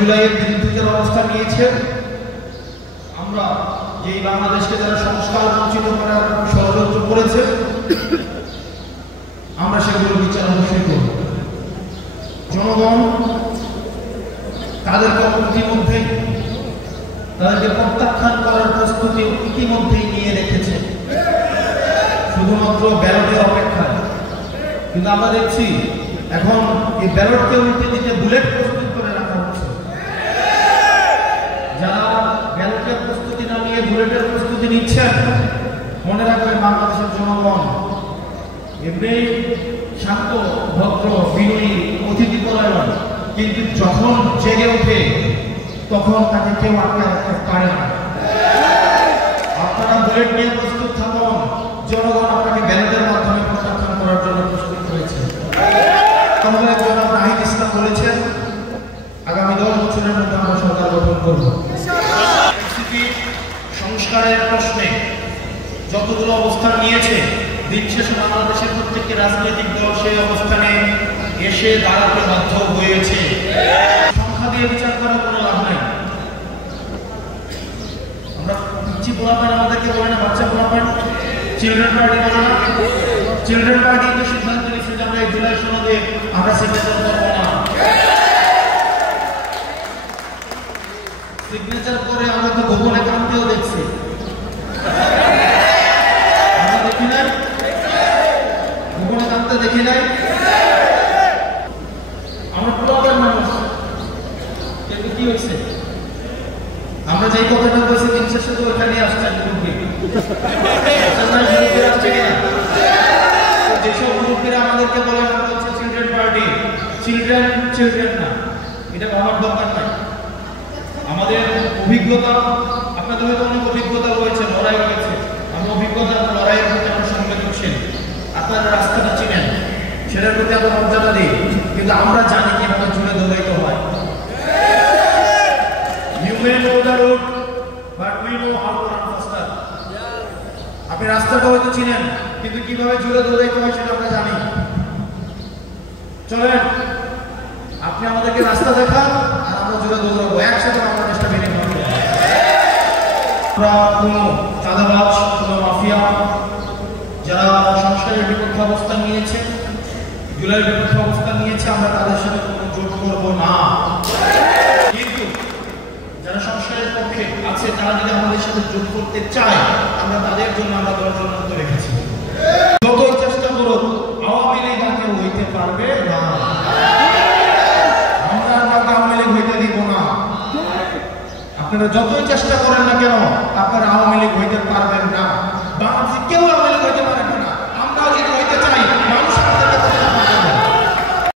জুলাইয়ের বিরুদ্ধে যারা অবস্থান নিয়েছে, আমরা যে বাংলাদেশকে যারা সংস্কার বঞ্চিত করার ষড়যন্ত্র করেছে, আমরা সেগুলো বিচার অবশ্যই করব। জনগণ তাদেরকে ইতিমধ্যেই তাদেরকে প্রত্যাখ্যান করার প্রস্তুতি ইতিমধ্যেই নিয়ে রেখেছে, শুধুমাত্র ব্যালটের অপেক্ষায়। কিন্তু আমরা দেখছি এখন এই ব্যালটকে উল্টে দিতে বুলেট প্রস্তুত করে রাখা হচ্ছে। যারা ব্যালটের প্রস্তুতি না নিয়ে বুলেটের প্রস্তুতি নিচ্ছেন, মনে রাখবেন বাংলাদেশের জনগণ এমনি শান্ত, ভদ্র, বিনয়ী, অতিথিপরায়ণ, কিন্তু যখন জেগে ওঠে তখন তাকে কেউ আটকে রাখতে পারে না। আপনারা বুলেট নিয়ে প্রস্তুত থাকুন, জনগণ আপনাকে ব্যালটের মাধ্যমে প্রত্যাখ্যান করার জন্য প্রস্তুত হয়েছে। জনাব নাহিদ ইসলাম বলেছেন, আগামী 10 বছরের মধ্যে আমরা সরকার গঠন করব। সংস্কারের প্রশ্নে যতগুলো অবস্থান নিয়েছে, দিন শেষে বাংলাদেশের প্রত্যেকটি রাজনৈতিক দল সেই অবস্থানে এসে দাঁড়াতে বাধ্য হয়েছে। সংখ্যা দিয়ে বিচার করার কোনো লাভ নাই। আমরা পিচ্ছি পোলাপান আমাদেরকে বলে না, বাচ্চা পোলাপান, চিলড্রেন পার্টি বলে না। চিলড্রেন পার্টি তো সিদ্ধান্ত নিচ্ছে যে আমরা এই জুলাই সনদে আমরা সিগনেচার করবো না। সিগনেচার করে আমরা তো গোপনে কামতেও দেখছি, আমরা দেখি নাই, গোপনে কামতে দেখি নাই। আমরা পোলাপান মানুষ, কিন্তু কি হয়েছে? আমরা যেই কথাটা বলছি দিন শেষে তো ওইখানে আসছেন যেসব মুরব্বীরা আমাদেরকে বলে হচ্ছে চিলড্রেন পার্টি, চিলড্রেন না, এটা ভাবার দরকার নাই। আমাদের অভিজ্ঞতা, আপনাদের হয়তো অনেক অভিজ্ঞতা রয়েছে, লড়াই রয়েছে। আমি অভিজ্ঞতা লড়াইয়ের প্রতি আমার সংবেদনশীল। আপনারা রাস্তাটা চিনেন, সেটার প্রতি আমরা মর্যাদা দিই, কিন্তু আমরা জানি কিভাবে জুড়ে দৌড়াইতে হয়। আপনি রাস্তাটা হয়তো চিনেন, কিন্তু কিভাবে জুড়ে দৌড়াইতে হয় সেটা আমরা জানি। চলেন আপনি আমাদেরকে রাস্তা দেখান, আর আমরা জুড়ে দৌড়াবো, একসাথে বাংলাদেশটা বেড়ে হবে। কোনো চাঁদাবাজ, কোনো মাফিয়া যারা সংস্কারের বিপক্ষে অবস্থান নিয়েছে, জুলাইয়ের বিপক্ষে অবস্থান নিয়েছে, আমরা তাদের সাথে কোনো জোট করবো না। কিন্তু যারা সংস্কারের পক্ষে আছে, তারা যদি আমাদের সাথে যোগ করতে চায়, আমরা তাদের জন্য আমরা দরজা উন্মুক্ত রেখেছি। যতই চেষ্টা করুক, আওয়ামী লীগ আর কেউ হইতে পারবে না। আমরা আওয়ামী লীগ হইতে দিব না। আপনারা যতই চেষ্টা করেন না কেন,